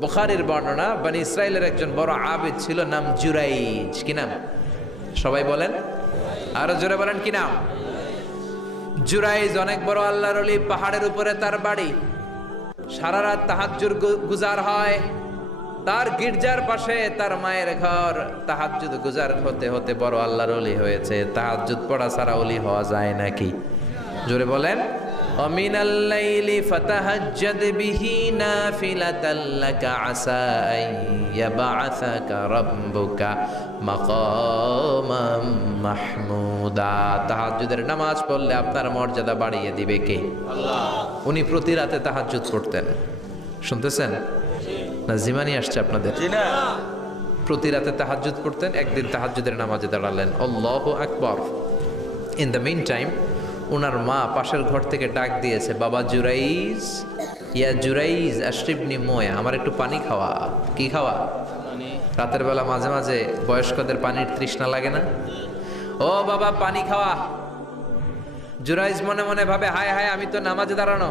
বুখারির বর্ণনা, বানি ইসরায়েলের একজন বড় আবেদ ছিল নাম জুরাইজ। কি নাম? সবাই বলেন? আরও জোরে বলেন কি নাম? জুরাইজ অনেক বড় আল্লাহর অলি পাহাড়ের উপরে তার বাড়ি। সারা রাত তাহাজ্জুর গুজার হয়। তার গির্জার পাশে তার মায়ের ঘর। তাহাজ্জুদ গুজার হতে হতে বড় আল্লাহর অলি হয়েছে। তাহাজ্জুদ পড়া ছাড়া অলি হওয়া যায় নাকি? জোরে বলেন। ومن الليل فتهجد به نافلة لك عسى أن يبعثك ربك مقاما محمودا তাহাজ্জুদের নামাজ পড়লে আপনার মর্যাদা বাড়িয়ে দিবে কে উনি প্রতি রাতে তাহাজ্জুদ পড়তেন শুনতেছেন না জিমানি আসছে আপনাদের প্রতি রাতে তাহাজ্জুদ পড়তেন একদিন তাহাজ্জুদের নামাজে দাঁড়ালেন আল্লাহ আকবর ইন দ্য মিন টাইম ওনার মা পাশের ঘর থেকে ডাক দিয়েছে বাবা জুরাইজ ইয়া জুরাইজ আশরিফনি মোয়া আমার একটু পানি খাওয়া। কি খাওয়া? রাতের বেলা মাঝে মাঝে বয়স্কদের পানির তৃষ্ণা লাগে না। ও বাবা পানি খাওয়া। জুরাইজ মনে মনে ভাবে হায় হায় আমি তো নামাজে দাঁড়ানো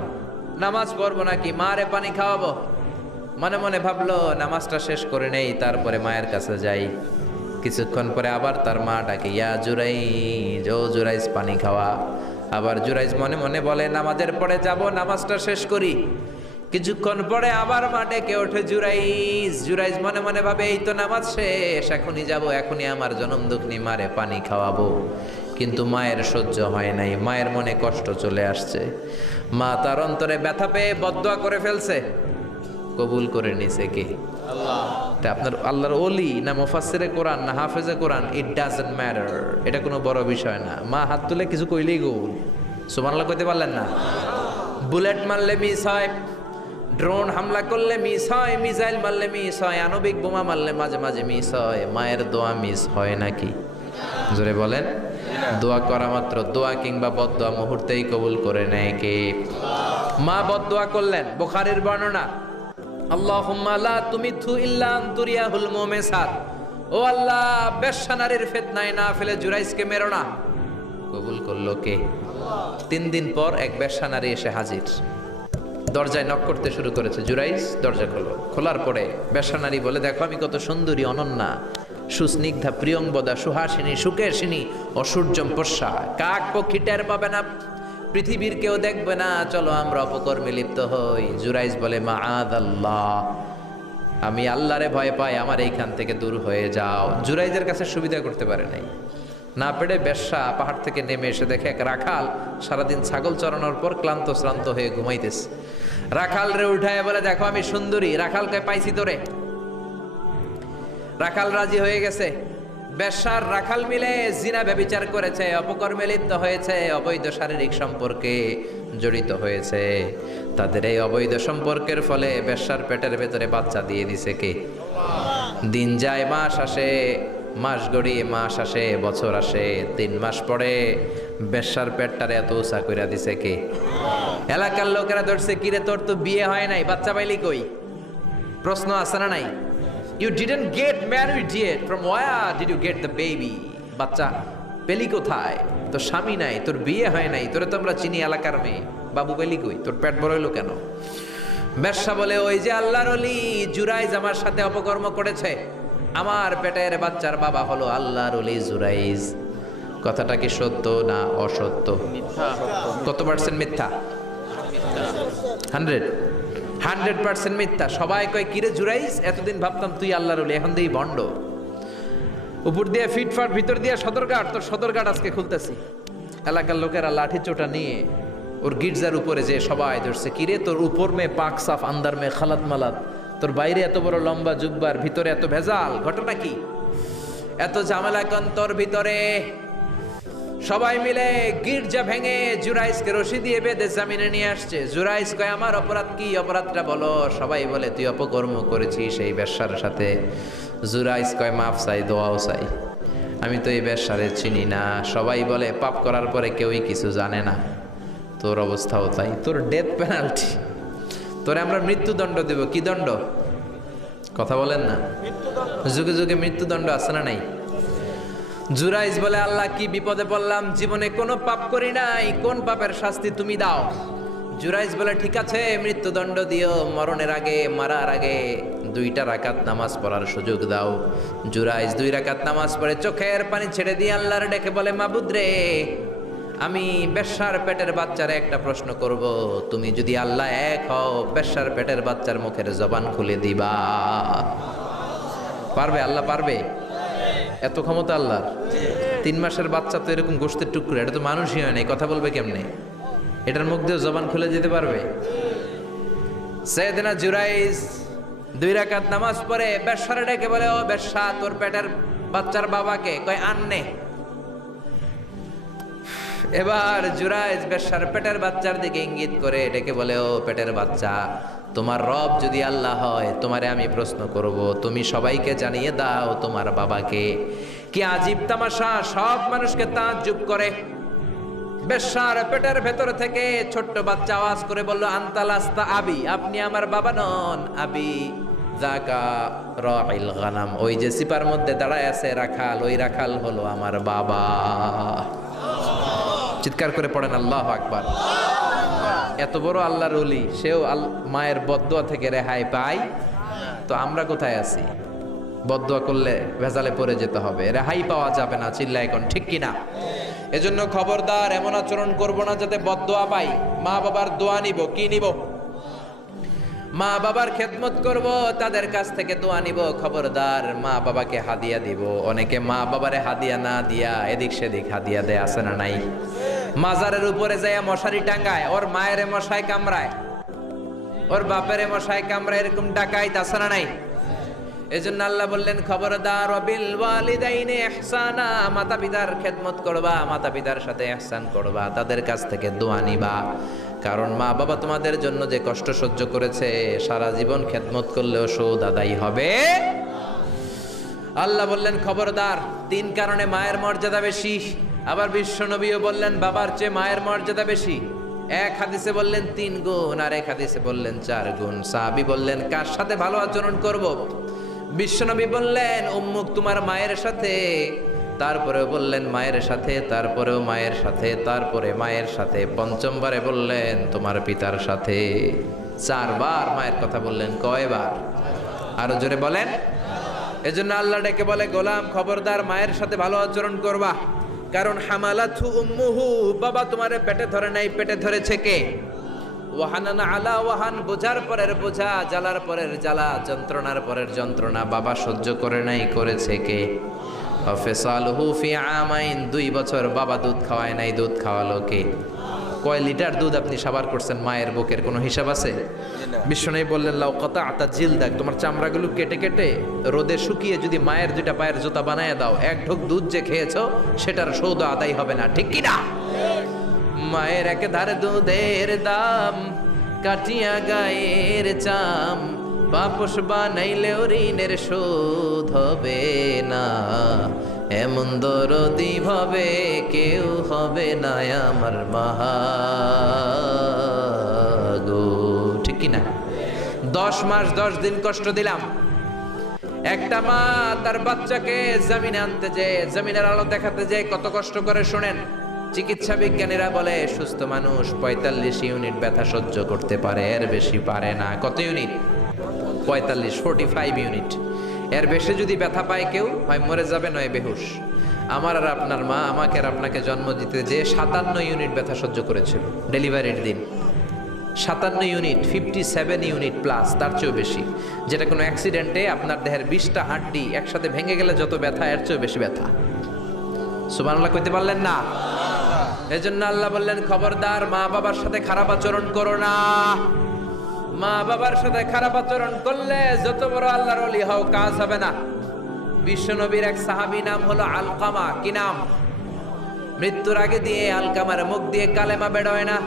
নামাজ পড়ব নাকি? মারে পানি খাওয়াবো? মনে মনে ভাবলো নামাজটা শেষ করে নেই তারপরে মায়ের কাছে যাই। কিছুক্ষণ পরে আবার তার মা ডাকে ইয়া জুরাইজ ও জুরাইজ পানি খাওয়া। আবার জুরাইজ মনে মনে বলে, নামাজের পরে যাব, নামাজটা শেষ করি। কিছুক্ষণ পরে আবার মা ডেকে ওঠে জুরাইজ। জুরাইজ মনে মনে ভাবে, এই তো নামাজ শেষ, এখনই যাব, এখনই আমার জনম দুঃখনি, মারে পানি খাওয়াবো। কিন্তু মায়ের সহ্য হয় নাই, মায়ের মনে কষ্ট চলে আসছে। মা তার অন্তরে ব্যথা পেয়ে বদয়া করে ফেলছে। কবুল করে নিছে কে? এটা আপনার আল্লাহর ওলি না মুফাসসিরে কোরআন না হাফেজে কোরআন ইট ডাজন্ট ম্যাটার এটা কোনো বড় বিষয় না। মা হাত তুলে কিছু কইলেই কবুল সুবহানাল্লাহ কইতে পারলেন না? বুলেট মারলে মিস হয় ড্রোন হামলা করলে মিস হয় মিসাইল মারলে মিস হয়, আণবিক বোমা মারলে মাঝে মাঝে মিস হয়। মায়ের দোয়া মিস হয় নাকি? জোরে বলেন। দোয়া করা মাত্র, দোয়া কিংবা বদদোয়া মুহূর্তেই কবুল করে নেয় কে? মা বদদোয়া করলেন, বুখারীর বর্ণনা। ও আল্লাহ না ফেলে না। কবুল করল কে? তিন দিন পর এক এসে হাজির। দরজায় নক করতে শুরু করেছে জুরাইজ দরজা খোলো। খোলার পরে বের্সানারী বলে, দেখো, আমি কত সুন্দরী, অনন্যা। সুস্নিগ্ধা প্রিয়ংবদা সুহাসিনী, সুকেশিনী অসূর্যম পোষা কাক পক্ষী টের পাবে না। পৃথিবীর কেউ দেখবে না। চলো আমরা অপকর্মে লিপ্ত হই। জুরাইজ বলে মা আদ আল্লাহ আমি আল্লাহরে ভয় পাই, আমার এইখান থেকে দূর হয়ে যাও। জুরাইজের কাছে সুবিধা করতে পারে নাই। না পেরে বেশ্যা পাহাড় থেকে নেমে এসে দেখে এক রাখাল সারাদিন ছাগল চড়ানোর পর ক্লান্ত শ্রান্ত হয়ে ঘুমাইতেছে। রাখাল রে উঠায় বলে, দেখো, আমি সুন্দরী। রাখালকে পাইছি তোরে। রাখাল রাজি হয়ে গেছে। বেশ্যার রাখাল মিলে জিনা ব্যবিচার করেছে, অপকর্মে লিপ্ত হয়েছে, অবৈধ শারীরিক সম্পর্কে জড়িত হয়েছে। তাদের এই অবৈধ সম্পর্কের ফলে বেশ্যার পেটের ভেতরে বাচ্চা দিয়ে দিছে কে? দিন যায়, মাস আসে, মাস গড়িয়ে মাস আসে, বছর আসে, তিন মাস পরে বেশ্যার পেটটারে এত উষা কইরা দিছে কে? এলাকার লোকেরা ধরছে, কিরে তোর তো বিয়ে হয় নাই, বাচ্চা পাইলি কই? প্রশ্ন আছে না নাই? You didn't get married yet. From where did you get the baby বাচ্চা পেলি কোথায়? তোর স্বামী নাই তোর বিয়ে হয় নাই তোরে তো আমরা চিনি এলাকার মেয়ে। বাবু পেলি কই? তোর পেট বড় হইল কেন? ব্যবসা বলে ওই যে আল্লাহর অলি জুরাইজ আমার সাথে অপকর্ম করেছে। আমার পেটের বাচ্চার বাবা হলো আল্লাহর অলি জুরাইজ। কথাটা কি সত্য না অসত্য? কত পার্সেন্ট মিথ্যা? হান্ড্রেড হান্ড্রেড পার্সেন্ট মিথ্যা। সবাই কয়, কিরে জুরাইস, এতদিন ভাবতাম তুই আল্লাহর ওলি, এখন দিই বন্ড। উপর দিয়ে ফিটফাট ভিতর দিয়ে সদরঘাট, তোর সদরঘাট আজকে খুলতেছি। এলাকার লোকেরা লাঠি চোটা নিয়ে ওর গির্জার উপরে যে সবাই ধরছে, কিরে তোর উপর মে পাক সাফ, আন্দার মে খালাত মালাত। তোর বাইরে এত বড় লম্বা জুব্বার, ভিতরে এত ভেজাল, ঘটনা কি? এত ঝামেলা কন তোর ভিতরে। সবাই মিলে গির্জা ভেঙে জুরাইসকে রশি দিয়ে বেঁধে জামিনে নিয়ে আসছে। জুরাইস কয় আমার অপরাধ কি? অপরাধটা বলো। সবাই বলে তুই অপকর্ম করেছিস এই ব্যবসার সাথে। জুরাইস কয় মাফ চাই দোয়াও চাই। আমি তো এই ব্যবসারে চিনি না। সবাই বলে পাপ করার পরে কেউই কিছু জানে না। তোর অবস্থাও তাই। তোর ডেথ পেনাল্টি তোরে আমরা মৃত্যুদণ্ড দেব। কি দণ্ড? কথা বলেন না। যুগে যুগে মৃত্যুদণ্ড আছে না নাই? জুরাইজ বলে, আল্লাহ, কি বিপদে পড়লাম? জীবনে কোনো পাপ করি নাই। কোন পাপের শাস্তি তুমি দাও? জুরাইজ বলে, ঠিক আছে, মৃত্যুদণ্ড দিও। মরণের আগে, মারার আগে দুইটা রাকাত নামাজ পড়ার সুযোগ দাও। জুরাইজ দুই রাকাত নামাজ পড়ে চোখের পানি ছেড়ে দিয়ে আল্লাহর ডেকে বলে, মাবুদ রে, আমি বেশ্যার পেটের বাচ্চার একটা প্রশ্ন করব। তুমি যদি আল্লাহ এক হও, বেশ্যার পেটের বাচ্চার মুখের জবান খুলে দিবা। পারবে? আল্লাহ পারবে? এত ক্ষমতা আল্লাহর। তিন মাসের বাচ্চা তো এরকম গোষ্ঠের টুকরো, এটা তো মানুষই হয় না কথা বলবে কেমনে? এটার মুখ দিয়ে জবান খুলে যেতে পারবে? সেদিনা জুরাইস দুই রাকাত নামাজ পড়ে বেশ্যারে ডেকে বলে, ও বেশ্যা তোর পেটের বাচ্চার বাবাকে কয় আননে এবার জুরাইজ বেশ্যার পেটের বাচ্চার দিকে ইঙ্গিত করে ডেকে বলে, ও পেটের বাচ্চা তোমার রব যদি আল্লাহ হয়, তোমারে আমি প্রশ্ন করব, তুমি সবাইকে জানিয়ে দাও তোমার বাবাকে। কি আজীব তামাশা, সব মানুষকে তাজ্জুব করে। বেশ্যার পেটের ভেতর থেকে ছোট্ট বাচ্চা আওয়াজ করে বলল, আন্তালাস্তা আবি, আপনি আমার বাবা নন, আবি। জাকা রাইল গানাম, ওই যে সিপার মধ্যে দাঁড়ায় আছে রাখাল, ওই রাখাল হলো আমার বাবা। চিৎকার করে পড়েন, আল্লাহ আকবার। এত বড় আল্লাহর অলি সেও মায়ের বদুয়া থেকে রেহাই পায়। তো আমরা কোথায় আছি? বদুয়া করলে ভেজালে পড়ে যেতে হবে। রেহাই পাওয়া যাবে না চিল্লা এখন ঠিক কিনা এজন্য খবরদার এমন আচরণ করব না যাতে বদুয়া পাই। মা বাবার দোয়া নিব, কি নিব? মা বাবার খেদমত করব, তাদের কাছ থেকে দোয়া নিব, খবরদার মা বাবাকে হাদিয়া দিব। অনেকে মা বাবারে হাদিয়া না দিয়া এদিক সেদিক হাদিয়া দেয় আছে না নাই? মাজারের উপরে যাইয়া মশারি টাঙ্গায়, ওর মায়ের মশাই কামড়ায়। ওর বাপের মশাই কামড়ায়, এরকম ডাকাইত আছে না নাই? এজন্য আল্লাহ বললেন, খবরদার অবিল ওয়ালিদাইনে ইহসানা মাতা পিতার খেদমত করবা মাতা পিতার সাথে ইহসান করবা, তাদের কাছ থেকে দোয়া নিবা। কারণ মা বাবা তোমাদের জন্য যে কষ্ট সহ্য করেছে, সারা জীবন খেদমত করলেও সৌদ আদায় হবে। আল্লাহ বললেন, খবরদার, তিন কারণে মায়ের মর্যাদা বেশি। আবার বিশ্বনবীও বললেন, বাবার চেয়ে মায়ের মর্যাদা বেশি। এক হাদিসে বললেন, তিন গুণ, আর এক হাদিসে বললেন, চার গুণ। সাহাবি বললেন, কার সাথে ভালো আচরণ করব? বিশ্বনবী বললেন, উম্মুক তোমার মায়ের সাথে। তারপরেও বললেন, মায়ের সাথে। তারপরেও মায়ের সাথে। তারপরে মায়ের সাথে। পঞ্চমবারে বললেন, তোমার পিতার সাথে। চারবার মায়ের কথা বললেন, কয়বার? আরও জোরে বলেন। এজন্য আল্লাহ ডেকে বলে, গোলাম খবরদার, মায়ের সাথে ভালো আচরণ করবা। কারণ হামালাথু উম্মুহু, বাবা তোমারে পেটে ধরে নাই, পেটে ধরেছে কে? ওয়াহানানা আলা ওয়াহান, বোঝার পরের বোঝা, জ্বালার পরের জ্বালা, যন্ত্রণার পরের যন্ত্রণা, বাবা সহ্য করে নাই, করেছে কে? ফেসাল হুফি আমাইন, দুই বছর বাবা দুধ খাওয়ায় নাই, দুধ খাওয়ালো কে? কয় লিটার দুধ আপনি সাবার করছেন মায়ের বুকের কোনো হিসাব আছে? বিশ্বনবী বললেন, লাউ কথা আতা জিল দেখ তোমার চামড়াগুলো কেটে কেটে রোদে শুকিয়ে যদি মায়ের দুইটা পায়ের জুতা বানায় দাও, এক ঢোক দুধ যে খেয়েছো, সেটার সৌদ আদায় হবে না। ঠিক কি না মায়ের এক ধারে দুধের দাম, কাটিয়া গায়ের চাম, বাপস বানাইলেও ঋণের শোধ হবে না। এমন দরদি ভাবে কেউ হবে না আমার মাহাগো। ঠিক না দশ মাস, দশ দিন কষ্ট দিলাম। একটা মা তার বাচ্চাকে জমিনে আনতে যে, জমিনের আলো দেখাতে যে কত কষ্ট করে শোনেন। চিকিৎসা বিজ্ঞানীরা বলে, সুস্থ মানুষ পঁয়তাল্লিশ ইউনিট ব্যথা সহ্য করতে পারে, এর বেশি পারে না। কত ইউনিট? পঁয়তাল্লিশ ফোর্টি ফাইভ ইউনিট। এর বেশি যদি ব্যথা পায় কেউ হয় মরে যাবে নয় বেহুশ। আমার আর আপনার মা আমাকে আর আপনাকে জন্ম দিতে যে সাতান্ন ইউনিট ব্যথা সহ্য করেছিল ডেলিভারির দিন। সাতান্ন unit fifty seven unit plus তার চেয়েও বেশি। যেটা কোনো অ্যাক্সিডেন্টে আপনার দেহের বিশটা হাড্ডি একসাথে ভেঙে গেলে যত ব্যথা এর চেয়েও বেশি ব্যথা। সুবহানাল্লাহ কইতে পারলেন না? এজন্য আল্লাহ বললেন খবরদার মা বাবার সাথে খারাপ আচরণ করো না। মা বাবার সাথে খারাপ আচরণ করলে যত বড় আল্লাহর ওলি হও, কাজ হবে না। বিশ্বনবীর এক সাহাবী নাম হলো আলকামা। কি নাম? মৃত্যুর আগে দিয়ে আলকামার মুখ দিয়ে কালেমা বেরোয় না।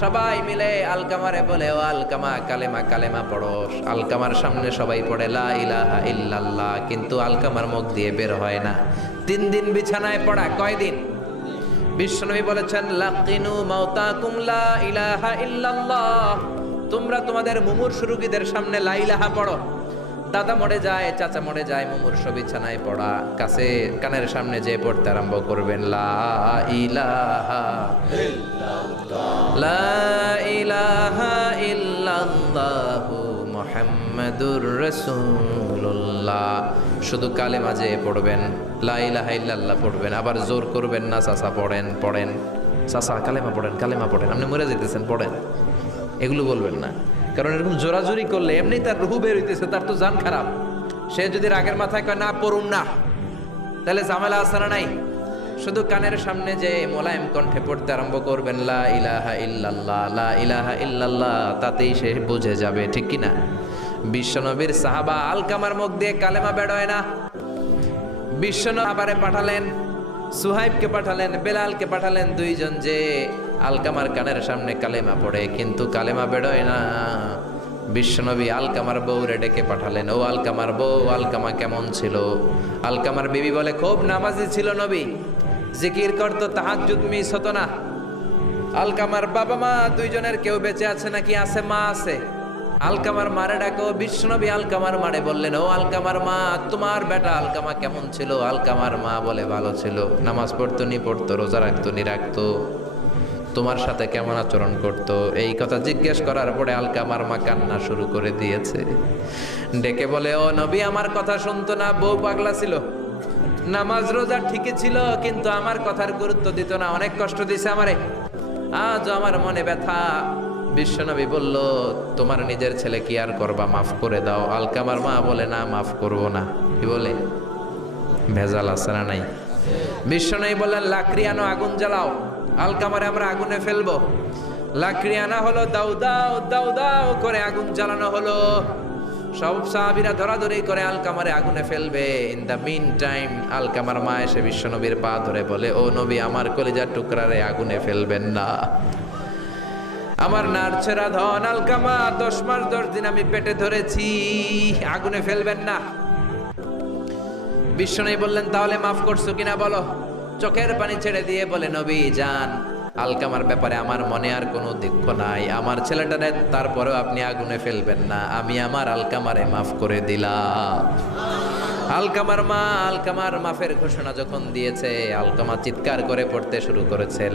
সবাই মিলে আলকামারে বলে, ও আলকামা, কালেমা কালেমা পড়ো। আলকামার সামনে সবাই পড়ে, লা ইলাহা ইল্লাল্লাহ। কিন্তু আলকামার মুখ দিয়ে বের হয় না। তিন দিন বিছানায় পড়া কয়দিন বিশ্বনবী বলেছেন, লাকিনু মাউতাকুম লা ইলাহা ইল্লাল্লাহ। তোমরা তোমাদের মুমুর রোগীদের সামনে লা ইলাহা পড়ো। দাদা মরে যায়, চাচা মরে যায়, মুমূর্ষ বিছানায় পড়া। কাছে, কানের সামনে যে পড়তে আরম্ভ করবেন, লা ইলাহা লা ইলাহা শুধু কালেমা যে পড়বেন, লা ইলাহা ইল্লাল্লাহ পড়বেন, আবার জোর করবেন না, চাচা পড়েন পড়েন। চাচা, কালেমা পড়েন কালেমা পড়েন। আপনি মরে যেতেছেন পড়েন। এগুলো বলবেন না। কারণ এরকম জোরাজুরি করলে এমনি তার রুহু বের হইতেছে, তার তো জান খারাপ। সে যদি রাগের মাথায় কয়, না পড়ুন না, তাহলে ঝামেলা আছে নাই? শুধু কানের সামনে যে মোলায়েম কণ্ঠে পড়তে আরম্ভ করবেন, লা ইলাহা ইল্লাল্লাহ, লা ইলাহা ইল্লাল্লাহ, তাতেই সে বুঝে যাবে, ঠিক কি না? বিশ্বনবীর সাহাবা আলকামার মুখ দিয়ে কালেমা বেড়োয় না। বিশ্বনবী আবারে পাঠালেন, সুহাইবকে পাঠালেন, বেলালকে পাঠালেন দুইজন যে আলকামার কানের সামনে কালেমা পড়ে, কিন্তু কালেমা বেড়োয় না। বিশ্বনবী আলকামার বউ ডেকে পাঠালেন, ও আলকামার বউ, আলকামা কেমন ছিল? আলকামার বিবি বলে, খুব নামাজি ছিল নবী, জিকির করতো, তাহাজ্জুদ মিস হতো না। আলকামার বাবা মা দুইজনের কেউ বেঁচে আছে নাকি? আছে, মা আছে। আলকামার মারে ডাকো বিষ্ণবী আলকামার মারে বললেন, ও আলকামার মা, তোমার বেটা আলকামা কেমন ছিল? আলকামার মা বলে, ভালো ছিল, নামাজ পড়তো, নি পড়তো, রোজা রাখতো, নি রাখতো। তোমার সাথে কেমন আচরণ করতো? এই কথা জিজ্ঞেস করার পরে আলকামার মা কান্না শুরু করে দিয়েছে। ডেকে বলে, ও নবী, আমার কথা শুনতো না, বউ পাগলা ছিল। নামাজ রোজা ঠিকই ছিল, কিন্তু আমার কথার গুরুত্ব দিত না, অনেক কষ্ট দিছে আমারে। আজ আমার মনে ব্যথা। বিশ্বনবী বলল, তোমার নিজের ছেলে কি আর করবা? মাফ করে দাও। আলকামার মা বলে, না, মাফ করব না। কি বলে? ভেজাল আছে না নাই? বিশ্বনবী বললেন, লাকড়ি আনো, আগুন জ্বালাও। আলকামারে আমরা আগুনে ফেলব। লাকড়ি আনা হলো দাউ দাও দাউ দাও করে আগুন জ্বালানো হলো। সব সাহাবিরা ধরাধরি করে আলকামারে আগুনে ফেলবে। ইন দ্য মিন টাইম আলকামার মা এসে বিশ্বনবীর পা ধরে বলে, ও নবী, আমার কলিজার টুকরারে আগুনে ফেলবেন না। আমার নার্ছেরা ধন আলকামা, দশ মাস, দশ দিন আমি পেটে ধরেছি। আগুনে ফেলবেন না। বিশ্বনবী বললেন, তাহলে মাফ করছ কিনা বলো? চোখের পানি ছেড়ে দিয়ে বলে, নবী, যান। আলকামার ব্যাপারে আমার মনে আর কোনো দুঃখ নাই। আমার ছেলেটারে তারপরেও আপনি আগুনে ফেলবেন না। আমি আমার আলকামারে মাফ করে দিলাম। আলকামার মা, আলকামার মাফের ঘোষণা যখন দিয়েছে, আলকামা চিৎকার করে পড়তে শুরু করেছে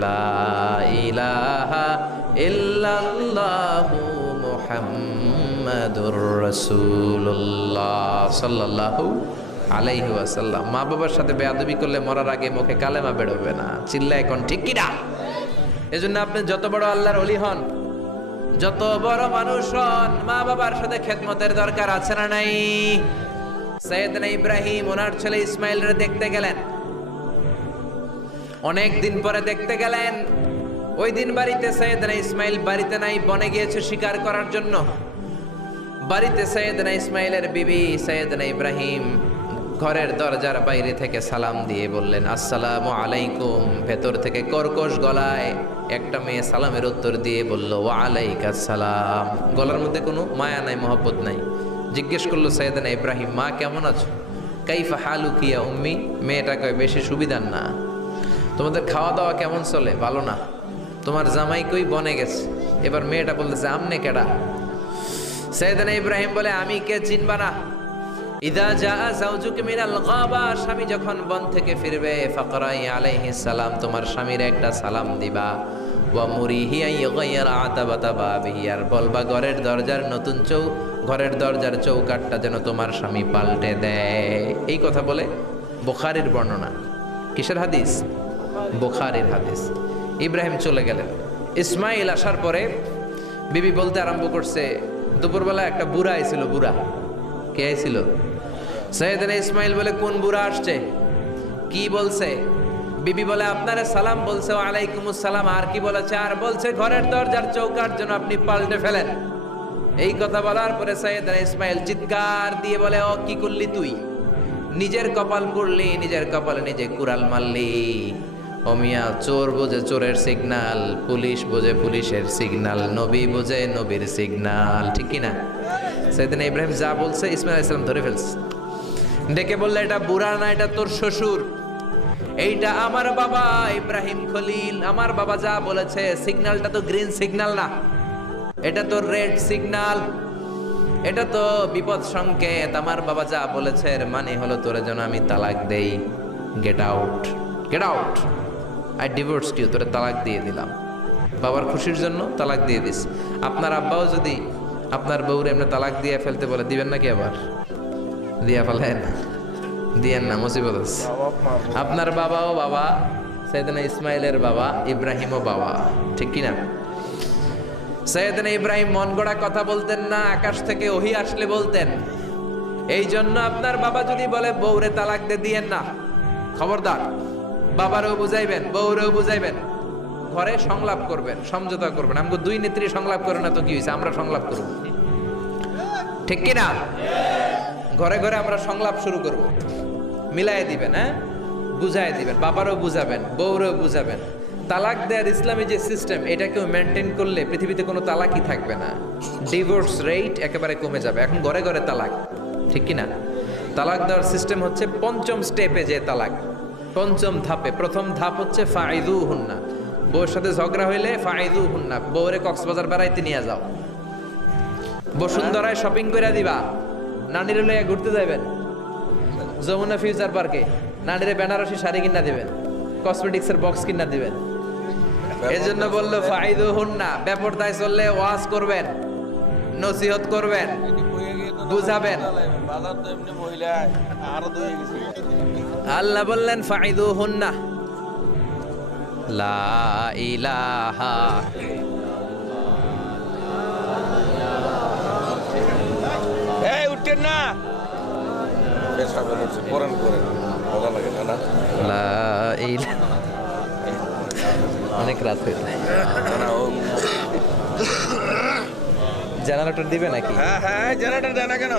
মুহাম্মাদুর রাসূলুল্লাহ সাল্লাল্লাহু আলাইহি ওয়াসাল্লাম। মা বাবার সাথে বেয়াদবি করলে মরার আগে মুখে কালেমা বেরোবে না। চিল্লা এখন ঠিক কিনা এজন্য আপনি যত বড় আল্লাহর অলি হন, যত বড় মানুষ হন, মা বাবার সাথে খেদমতের দরকার আছে না নাই? সৈয়দনা ইব্রাহিম, ওনার ছেলে ইসমাইলরে দেখতে গেলেন। অনেক দিন পরে দেখতে গেলেন। ওই দিন বাড়িতে সৈয়দনা ইসমাইল বাড়িতে নাই, বনে গিয়েছে শিকার করার জন্য। বাড়িতে সৈয়দনা ইসমাইলের বিবি সৈয়দনা ইব্রাহিম ঘরের দরজার বাইরে থেকে সালাম দিয়ে বললেন, আসসালামু আলাইকুম। ভেতর থেকে কর্কশ গলায় একটা মেয়ে সালামের উত্তর দিয়ে বলল ওয়া আলাইকাস সালাম। গলার মধ্যে কোনো মায়া নাই, মহব্বত নাই। জিজ্ঞেস করল সৈয়দনা ইব্রাহিম, মা কেমন আছো? কাইফা হালু কিয়া উম্মি? মেয়েটা বেশি সুবিধার না। তোমাদের খাওয়া দাওয়া কেমন চলে? ভালো না। তোমার জামাই কই? বনে গেছে। এবার মেয়েটা বলতেছে, আমনে কেডা? সৈয়দনা ইব্রাহিম বলে, আমি কে? চিনবা না। ইদা জা জাউজুক মিনাল গাবা, স্বামী যখন বন থেকে ফিরবে, ফাকরাই আলাইহিস সালাম তোমার স্বামীর একটা সালাম দিবা। ওয়া মুরিহি আইয়াগাইয়ার আতাবাতা বাবিহি, আর বলবা, ঘরের দরজার নতুন চৌ, ঘরের দরজার চৌকাটটা যেন তোমার স্বামী পাল্টে দেয়। এই কথা বলে বুখারীর বর্ণনা। কিসের হাদিস? বুখারীর হাদিস। ইব্রাহিম চলে গেলেন। ইসমাইল আসার পরে বিবি বলতে আরম্ভ করছে, দুপুরবেলা একটা বুড়া আইছিল, বুড়া। কে আইছিল? সৈয়দনা ইসমাইল বলে, কোন বুড়া আসছে? কি বলছে? বিবি বলে, আপনারে সালাম বলছে আলাইকুম সালাম আর কি বলেছে? আর বলছে, ঘরের দরজার চৌকার জন্য আপনি পাল্টে ফেলেন। এই কথা বলার পরে সৈয়দনা ইসমাইল চিৎকার দিয়ে বলে, ও, কি করলি তুই? নিজের কপাল পড়লি, নিজের কপালে নিজে কুড়াল মারলি। অমিয়া চোর বোঝে চোরের সিগনাল পুলিশ বোঝে পুলিশের সিগনাল নবী বোঝে নবীর সিগনাল ঠিক কি না? সেদিন ইব্রাহিম যা বলছে, ইসমাইল ইসলাম ধরে ফেলছে। ডেকে বললে, এটা বুড়া না, এটা তোর শ্বশুর। এইটা আমার বাবা, ইব্রাহিম খলিল। আমার বাবা যা বলেছে, সিগন্যালটা তো গ্রিন সিগন্যাল না। এটা তো রেড সিগন্যাল। এটা তো বিপদ সংকেত। আমার বাবা যা বলেছে, এর মানে হলো তোর যেন আমি তালাক দেই। Get out get out I divorce you তোরে তালাক দিয়ে দিলাম। বাবার খুশির জন্য তালাক দিয়ে দিস। আপনার আব্বাও যদি আপনার বউরে এমনি তালাক দিয়ে ফেলতে বলে, দিবেন নাকি আবার? দিয়া ফেলেন দিয়েন না, মুসিবত আছে। আপনার বাবাও বাবা, সৈয়দনা ইসমাইলের বাবা, ইব্রাহিমও বাবা। ঠিক কি না সৈয়দনা ইব্রাহিম মন গড়া কথা বলতেন না, আকাশ থেকে ওহি আসলে বলতেন। এই জন্য আপনার বাবা যদি বলে, বউরে তালাক দিয়ে দিয়েন না। খবরদার, বাবারও বুঝাইবেন, বউরেও বুঝাইবেন। ঘরে সংলাপ করবেন, সমঝোতা করবেন। আমাকে দুই নেত্রী সংলাপ করে না তো কি হয়েছে আমরা সংলাপ করব। ঠিক কি না ঘরে ঘরে আমরা সংলাপ শুরু করব। মিলাই দিবেন হ্যাঁ? বুঝাই দিবেন, বাবারও বুঝাবেন, বউরেও বুঝাবেন। তালাক দেওয়ার ইসলামী যে সিস্টেম এটাকেও মেনটেন করলে পৃথিবীতে কোনো তালাকই থাকবে না। ডিভোর্স রেট একেবারে কমে যাবে। এখন ঘরে ঘরে তালাক, ঠিক কি না তালাক দেওয়ার সিস্টেম হচ্ছে পঞ্চম স্টেপে যে তালাক, পঞ্চম ধাপে। প্রথম ধাপ হচ্ছে ফাইদু হুন্না বউর সাথে ঝগড়া হইলে ফাইদু হুন্না বউরে কক্সবাজার বেড়াইতে নিয়ে যাও। বসুন্ধরায় শপিং করে দিবা। নানির লইয়া ঘুরতে যাবেন যমুনা ফিউচার পার্কে। নানিরে বেনারসি শাড়ি কিনা দিবেন। কসমেটিক্সের বক্স কিনা দিবেন। এই জন্য বলল, ফাইদু হুন্না ব্যাপারটায় চললে ওয়াজ করবেন, নসিহত করবেন, বুঝাবেন। আল্লাহ বললেন, ফাইদু হুন্না। লা ইলাহা এই না পেশা বেরোচ্ছে পরেন করে লাগে না অনেক রাত হয়ে দিবে নাকি? হ্যাঁ হ্যাঁ জেনারেটর দেয় না কেন?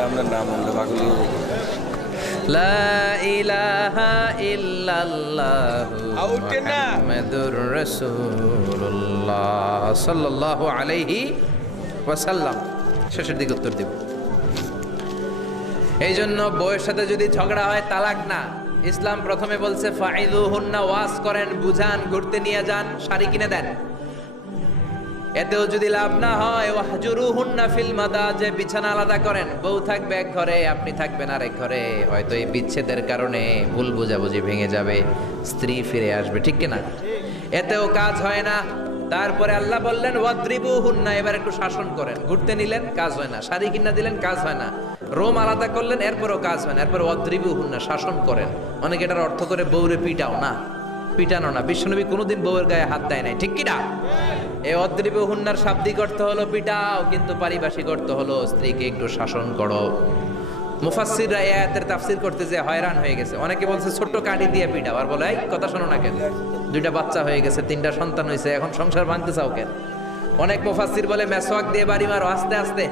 আপনার নাম হয়ে যাই। লা ইলাহা ইল্লাল্লাহু আউ উঠেন না। মুহাম্মাদুর রাসূলুল্লাহ সাল্লাল্লাহু আলাইহি ওয়াসাল্লাম। শেষের দিকে উত্তর দিব। এই জন্য বউয়ের সাথে যদি ঝগড়া হয় তালাক না। ইসলাম প্রথমে বলছে ফাইদু হুন্না ওয়াজ করেন বুঝান ঘুরতে নিয়ে যান শাড়ি কিনে দেন। এতেও যদি লাভ না হয় ওয়াহজুরু হুন্না ফিল মাদা যে বিছানা আলাদা করেন। বউ থাকবে এক ঘরে, আপনি থাকবেন আরেক ঘরে। হয়তো এই বিচ্ছেদের কারণে ভুল বুঝাবুঝি ভেঙে যাবে, স্ত্রী ফিরে আসবে, ঠিক কিনা? এতেও কাজ হয় না। তারপরে আল্লাহ বললেন ওয়াদ্রিবু হুন্না এবার একটু শাসন করেন। ঘুরতে নিলেন, কাজ হয় না। শাড়ি কিনা দিলেন, কাজ হয় না। রোম আলাদা করলেন, এরপরও কাজ হয় না। এরপর ওয়াদ্রিবু হুন্না শাসন করেন। অনেকে এটার অর্থ করে বৌরে পিটাও, না? পিটানো না। বিশ্বনবী কোনোদিন বউয়ের গায়ে হাত দেয় নাই। ঠিক কিনা? এই অদ্রিব হুন্নার শাব্দিক অর্থ হলো পিটাও, কিন্তু পারিভাষিক অর্থ হলো স্ত্রীকে একটু শাসন করো। মুফাসসিররা এই আয়াতের তাফসীর করতে যে হয়রান হয়ে গেছে। অনেকে বলছে, ছোট্ট কাঠি দিয়ে পিটাও। আর বলে কথা শোনো না কেন? দুইটা বাচ্চা হয়ে গেছে, তিনটা সন্তান হয়েছে, এখন সংসার ভাঙতে চাও কেন? অনেক মুফাসসির বলে মেসওয়াক দিয়ে বাড়ি মারো, আস্তে আস্তে।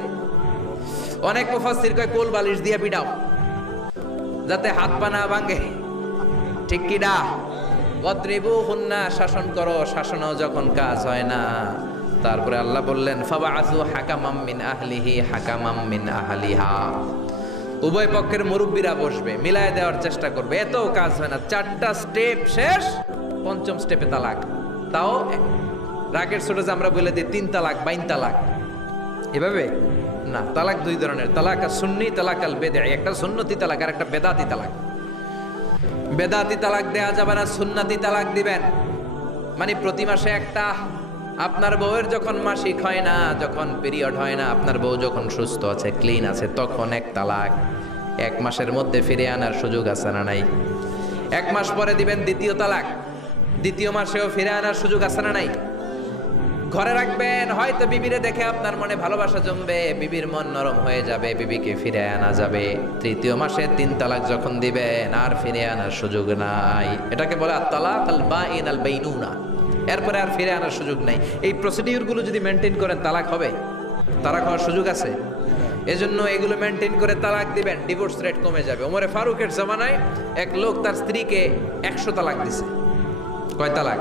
অনেক মুফাসসির কয়, কোল বালিশ দিয়ে পিটাও, যাতে হাত পা না ভাঙে। ঠিক কি না অদ্রিবু হুন্না শাসন করো, শাসনও যখন কাজ হয় না। তারপরে আল্লাহ বললেন ফাবা আসু হাকামাম মিন আহলিহি, হাকামাম মিন আহলিহা। উভয় পক্ষের মুরব্বীরা বসবে, মিলায় দেওয়ার চেষ্টা করবে। এতও কাজ হয় না। চারটা স্টেপ শেষ, পঞ্চম স্টেপে তালাক। তাও রাগের যে আমরা বলে দিই, তিন তালাক, বাইন তালাক। এভাবে? না, তালাক দুই ধরনের। তালাক আর সুন্নি তালাক আল বেদে একটা সুন্নতি তালাক আর একটা বেদাতি তালাক। বেদাতি তালাক দেয়া যাবে না, সুন্নাতি তালাক দিবেন। মানে প্রতি মাসে একটা, আপনার বউয়ের যখন মাসিক হয় না, যখন পিরিয়ড হয় না, আপনার বউ যখন সুস্থ আছে ক্লিন আছে, তখন এক তালাক। এক মাসের মধ্যে ফিরে আনার সুযোগ আছে না নাই? এক মাস পরে দিবেন দ্বিতীয় তালাক। দ্বিতীয় মাসেও ফিরে আনার সুযোগ আছে না নাই? ঘরে রাখবেন, হয়তো বিবিরে দেখে আপনার মনে ভালোবাসা জমবে, বিবির মন নরম হয়ে যাবে, বিবিকে ফিরে আনা যাবে। তৃতীয় মাসে তিন তালাক যখন দিবেন, আর ফিরে আনার সুযোগ নাই। এটাকে বলে আত্তালাক আল বাইন আল বাইনুনা এরপরে আর ফিরে আনার সুযোগ নাই। এই প্রসিডিউরগুলো যদি মেনটেন করেন, তালাক হবে? তালাক হওয়ার সুযোগ আছে? এজন্য এগুলো মেনটেন করে তালাক দিবেন ডিভোর্স রেট কমে যাবে। ওমরে ফারুকের জামানায় এক লোক তার স্ত্রীকে একশো তালাক দিছে। কয় তালাক?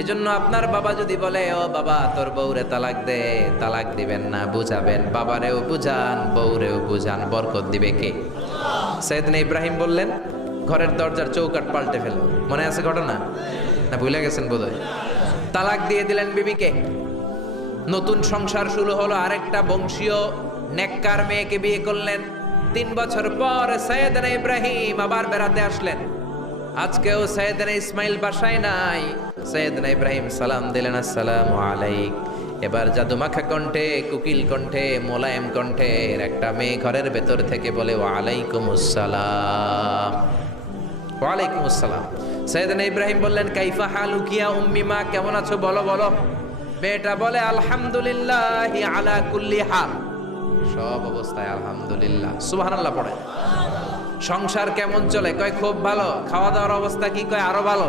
এজন্য আপনার বাবা যদি বলে, ও বাবা, তোর বউরে তালাক দে, তালাক দিবেন না, বুঝাবেন। বাবারেও বুঝান, বউরেও বুঝান, বরকত দিবে কে? সৈয়দনা ইব্রাহিম বললেন, ঘরের দরজার চৌকাট পাল্টে ফেলো। মনে আছে ঘটনা? না, ভুলে গেছেন বোধহয়? তালাক দিয়ে দিলেন বিবিকে। নতুন সংসার শুরু হলো, আরেকটা বংশীয় নেককার মেয়েকে বিয়ে করলেন। তিন বছর পর সৈয়দনা ইব্রাহিম আবার বেড়াতে আসলেন। আজকেও সৈয়দনা ইসমাইল বাসায় নাই। সৈয়দনা ইব্রাহিম সালাম দিলেন, আসসালাম আলাইক। এবার জাদুমাখা কণ্ঠে, কুকিল কণ্ঠে, মোলায়েম কণ্ঠের একটা মেয়ে ঘরের ভেতর থেকে বলে ওয়ালাইকুম আসসালাম ওয়ালাইকুম আসসালাম সৈয়দনা ইব্রাহিম বললেন, কাইফা হালুকিয়া উম্মি মা, কেমন আছো বলো বলো? মেয়েটা বলে, আলহামদুলিল্লাহ আলা কুল্লি হাল। সব অবস্থায় আলহামদুলিল্লাহ। সুবহানাল্লাহ পড়ে। সংসার কেমন চলে? কয়, খুব ভালো। খাওয়া দাওয়ার অবস্থা কি? কয়, আরও ভালো।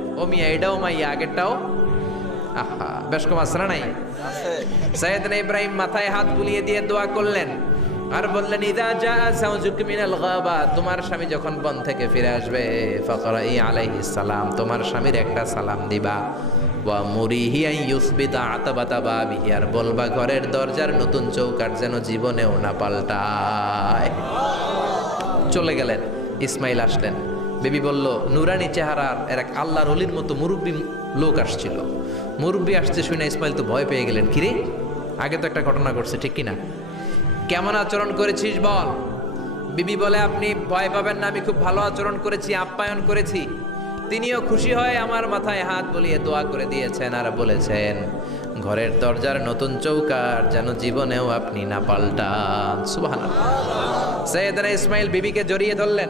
ও মিয়া এটাও মাইয়া আগেরটাও আহা বেশ কম আসরা নাই আছে সৈয়দনা ইব্রাহিম মাথায় হাত বুলিয়ে দিয়ে দোয়া করলেন আর বললেন ইদা জা সাউজুক মিনাল গাবা তোমার স্বামী যখন বন থেকে ফিরে আসবে ফাকরাই আলাইহিস সালাম তোমার স্বামীর একটা সালাম দিবা ওয়া মুরিহি আন ইউসবিতা আতাবাতা বাবিহি আর বলবা ঘরের দরজার নতুন চৌকাট যেন জীবনেও না পাল্টায় চলে গেলেন ইসমাইল আসলেন বেবি বলল, নুরানি চেহারার এর এক আল্লাহর অলির মতো মুরব্বী লোক আসছিল। মুরব্বী আসছে শুনে ইসমাইল তো ভয় পেয়ে গেলেন, কিরে? আগে তো একটা ঘটনা ঘটছে, ঠিক কিনা? কেমন আচরণ করেছিস বল? বিবি বলে, আপনি ভয় পাবেন না, আমি খুব ভালো আচরণ করেছি, আপ্যায়ন করেছি। তিনিও খুশি হয়ে আমার মাথায় হাত বলিয়ে দোয়া করে দিয়েছেন আর বলেছেন, ঘরের দরজার নতুন চৌকার যেন জীবনেও আপনি না পাল্টান। সুবহানাল্লাহ। সৈয়দনা ইসমাইল বিবিকে জড়িয়ে ধরলেন।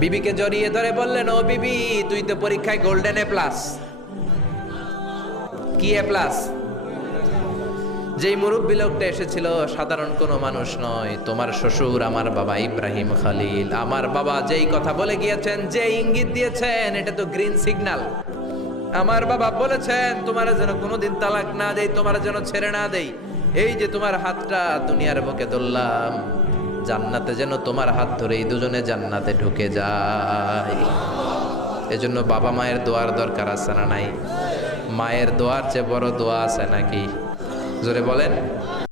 বিবিকে জড়িয়ে ধরে বললেন, ও বিবি, তুই তো পরীক্ষায় গোল্ডেন এ প্লাস কি এ প্লাস যেই মুরব্বী লোকটা এসেছিল, সাধারণ কোনো মানুষ নয়। তোমার শ্বশুর আমার বাবা ইব্রাহিম খালিল। আমার বাবা যেই কথা বলে গিয়েছেন যে ইঙ্গিত দিয়েছেন, এটা তো গ্রিন সিগন্যাল আমার বাবা বলেছেন, তোমার যেন কোনোদিন তালাক না দেই, তোমার যেন ছেড়ে না দেই। এই যে তোমার হাতটা, দুনিয়ার বুকে ধরলাম। জান্নাতে যেন তোমার হাত ধরে এই দুজনে জান্নাতে ঢুকে যায়। এজন্য বাবা মায়ের দোয়ার দরকার আছে না নাই? মায়ের দোয়ার চেয়ে বড় দোয়া আছে নাকি? জোরে বলেন।